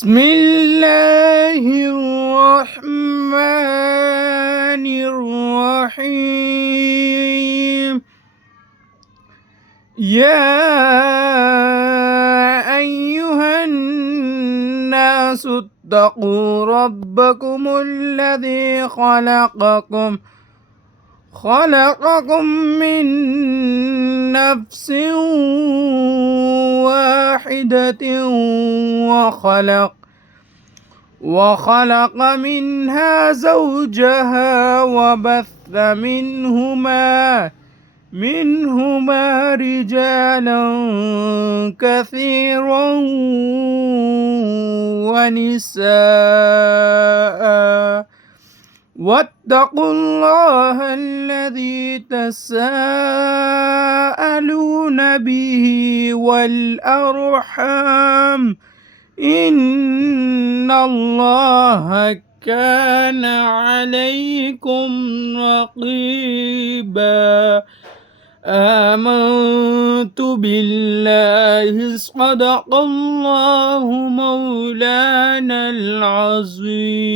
بسم الله الرحمن الرحيم. يا أيها الناس اتقوا ربكم الذي خلقكم من نفس واحدة وخلق منها زوجها وبث منهما رجالا كثيرا ونساء، واتقوا الله الذي تساءلون به والأرحام إن الله كان عليكم رقيبا. آمنت بالله صدق الله مولانا العظيم.